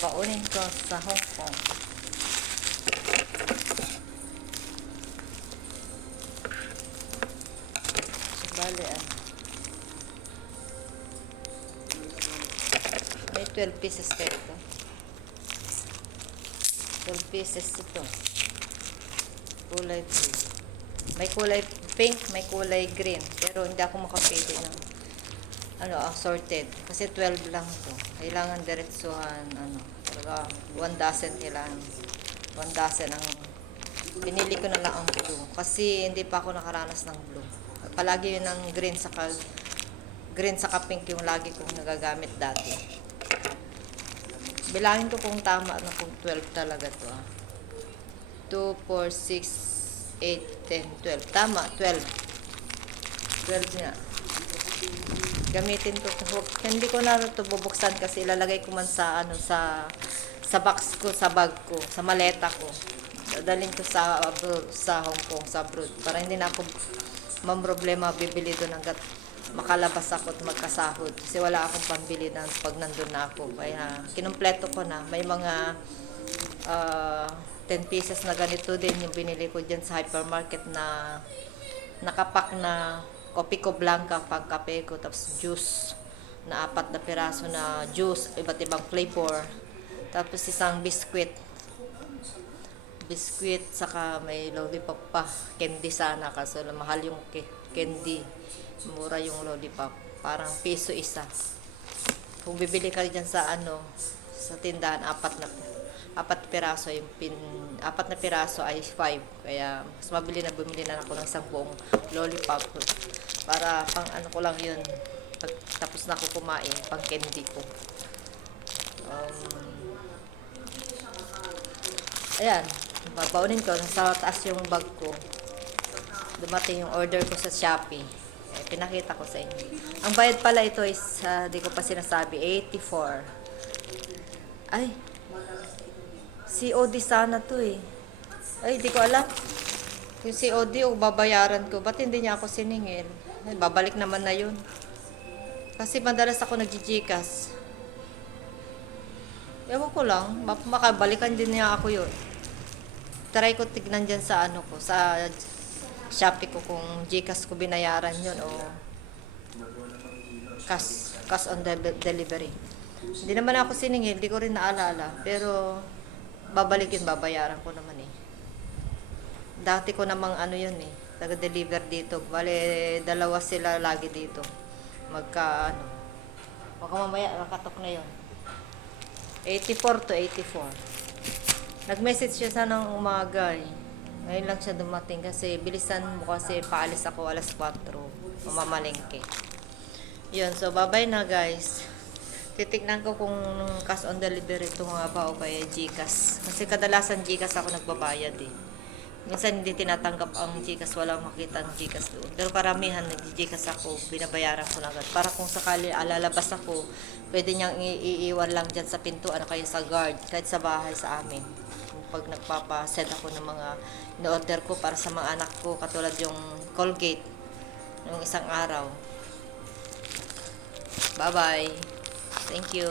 babaunin ko sa Hong Kong. Bale, may 12 pieces kayo ito. 12 pieces ito. Kulay blue. May kulay pink, may kulay green. Pero hindi ako makapili ng assorted. Kasi 12 lang to. Kailangan diretsuhan, talaga 1 dozen kailangan. 1 dozen ang pinili ko na lang ang blue. Kasi hindi pa ako nakaranas ng blue. Palagi yun ang green saka pink yung lagi kong nagagamit dati. Bilangin ko kung tama na kung 12 talaga to. 2, 4, 6, 8, 10, 12. Tama, 12. 12 nga. Gamitin ko to. Hindi ko na ito bubuksan kasi ilalagay ko man sa sa box ko, sa bag ko, sa maleta ko. Dadalhin ko sa Hong Kong, sa abroad. Para hindi na ako problema bibili doon hanggat makalabas ako at magkasahod. Kasi wala akong pambili na pag nandun na ako. Kaya kinumpleto ko na. May mga 10 pieces na ganito din yung binili ko dyan sa hypermarket na nakapak na kopi ko blanca pang kape ko. Tapos juice na 4 na piraso na juice, iba't ibang flavor. Tapos isang biskwit, saka may lollipop pa. Candy sana kaso mahal yung candy. Mura yung lollipop. Parang piso isa. Kung bibili ka dyan sa sa tindahan, 4 piraso yung 4 na piraso ay 5. Kaya mas mabili na bumili na ako ng 10 lollipop. Para pang ko lang yun. Pag tapos na ako kumain, pang candy ko. Ayan. Babaunin ko. Sa taas yung bag ko. Dumating yung order ko sa Shopee. Pinakita ko sa inyo. Ang bayad pala ito is, di ko pa sinasabi, 84. Ay. COD sana to eh. Ay, di ko alam. Yung COD o babayaran ko. Ba't hindi niya ako siningil? Ay, babalik naman na yun. Kasi madalas ako nag-Gcash. Ewan ko lang. Makabalikan din niya ako yun. Try ko tignan dyan sa sa Shopee ko kung Gcash ko binayaran yun o cash on delivery. Hindi naman ako siningil, hindi ko rin naalala. Pero babalik yun, babayaran ko naman eh. Dati ko namang yun eh, taga-deliver dito. Bale, 2 sila lagi dito. Baka mamaya, nakatok na yun. 84 to 84. Nag-message siya sana ng umaga eh. Ngayon lang siya dumating kasi bilisan mo kasi paalis ako alas 4. Mamamalengke. Yun, so bye-bye na guys. Titignan ko kung cash on delivery ito nga ba o kaya Gcash. Kasi kadalasan Gcash ako nagbabayad eh. Minsan hindi tinatanggap ang Gcash, walang makita ng Gcash doon. Pero karamihan nag-Gcash ako, binabayaran ko na agad. Para kung sakali alalabas ako, pwede niyang iiwan lang dyan sa pintuan o kaya sa guard, kahit sa bahay sa amin. Pag nagpapa-send ako ng mga in-order ko para sa mga anak ko, katulad yung Colgate yung isang araw. Bye bye, thank you.